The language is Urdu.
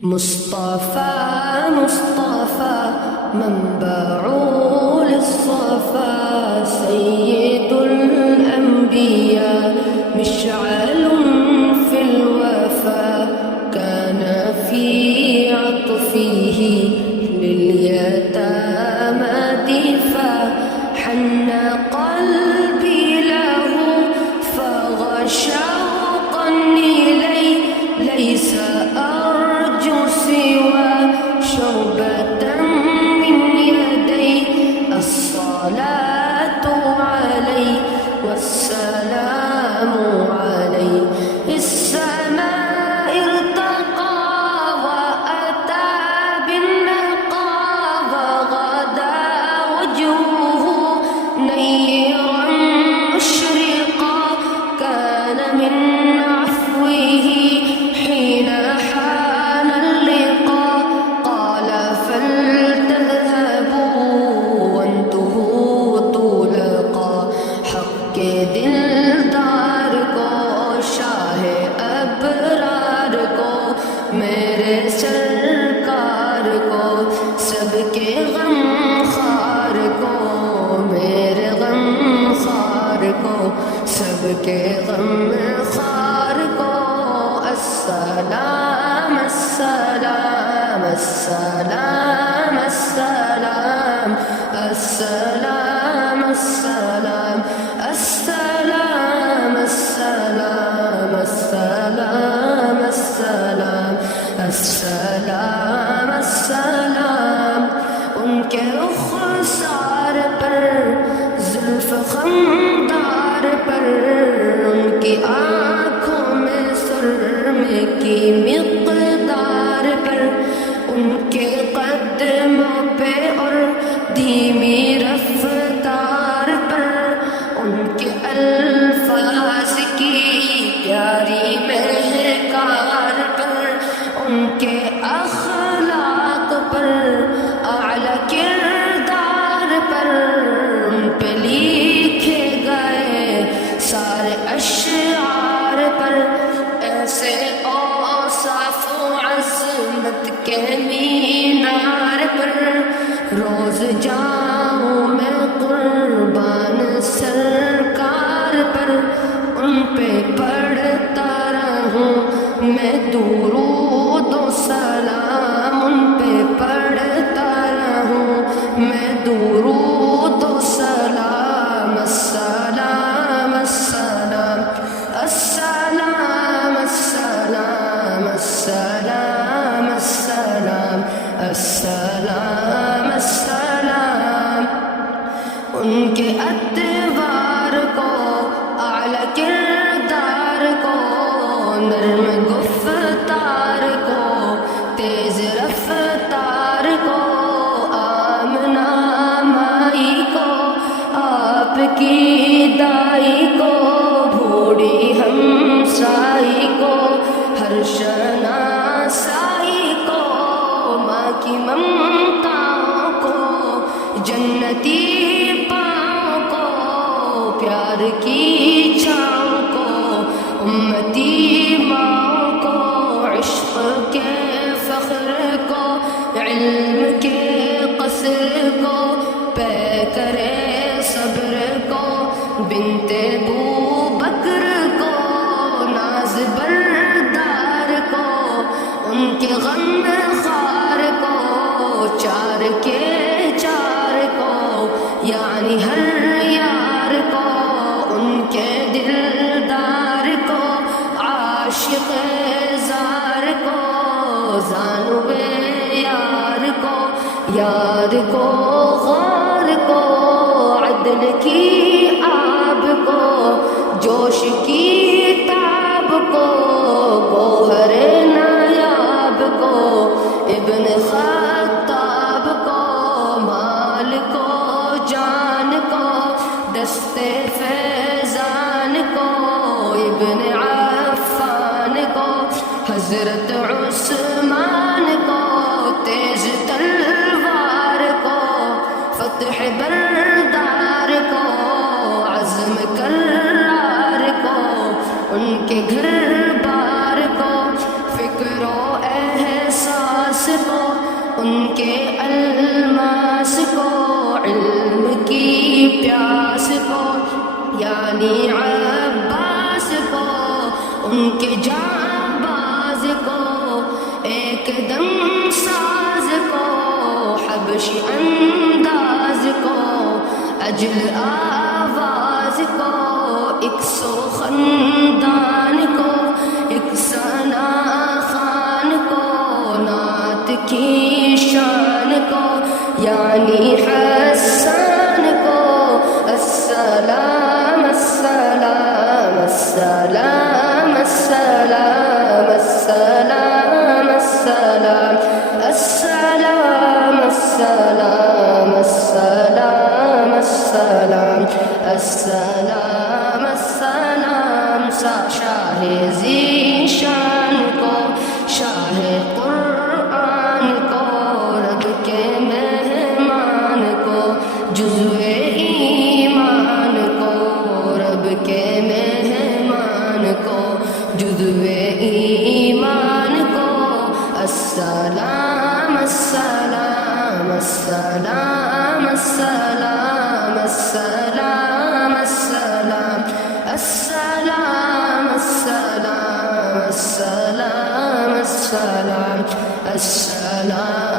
مصطفى مصطفى منبع للصفا سيد الأنبياء مشعل في الوفا كان في عطفه لليتامى دفا حن قلبي له فغشى شوقا إليه ليس أرجو سوى شربة من يديه الصلاة عليه والسلام عليه السماء ارتقى وأتى بالنقى وغدا وجهه نيرا مشرقا كان من عفوه حين حان اللقاء قال فلتذهبوا وانتهوا طلقا حق دلدار کو شاہ ابرار کو میرے سرکار کو سب کے غم خار کو میرے غم خار کو سب کے غم خار کو السلام السلام السلام السلام السلام السلام السلام السلام السلام السلام السلام السلام ان کے رخسار پر زلف خمدار پر ان کی آنکھوں میں سرمے کی مقدار پر ان کے قدموں پہ اور دھیمی رفتار پر ان کے الفاظ کی پیاری مہکار پر ان کے اخلاق پر اعلی کردار پر ان پہ لکھے گئے سارے اشعار پر ایسے اوصاف و عظمت کے مینار پر روز جاؤں میں قربان سرکار پر ان پہ پڑھتا رہوں میں درود و سلام ان پہ پڑھتا رہوں میں درود و سلام السلام السلام السلام السلام السلام السلام السلام السلام ان کے ادوار کو اعلی کردار کو نرم گفتار کو تیز رفتار کو آمنہ مائی کو آپ کی دائی کو بوڑھی ہمسائی کو ہر شناسائی کو ماں کی ممتاؤں کو جنتی پاؤں کو پیار کی چھاؤں کو امتی ماؤں کو عشق کے فخر کو علم کے قصر کو پے کرے صبر کو بنت بو بکر کو ناز بردار کو ان کے غم خار کو چار کے چار کو یعنی ہر یار کو ان کے دلدار کو عاشق زار کو زانوے یار کو غار کو عدل کی آب کو جوش کی تاب کو گوہر نایاب کو ابن خطاب کو مال کو جان کو دستے فیضان کو ابن عفان کو حضرت عثمان کو تیز تلوار کو فتح بردار کو عزم کرار کو ان کے گھر بار کو فکر و احسان ان کے الماس کو، علم کی پیاس کو، یعنی عباس کو، ان کے جانباز کو، ایک دم ساز کو، حبشی انداز کو، اجل آواز کو، ایک سو خندان کو، ایک ثنا خان کو، نعت کی شان کو، یعنی حسان کو، السلام السلام السلام السلام السلام السلام السلام السلام السلام السلام السلام السلام شاہ ذیشان کو، شاہ قرآن کو، رب کے مہمان کو، جزو ایمان کو، رب کے مہمان کو، جزو ایمان کو، السلام السلام السلام السلام السلام السلام السلام السلام السلام السلام السلام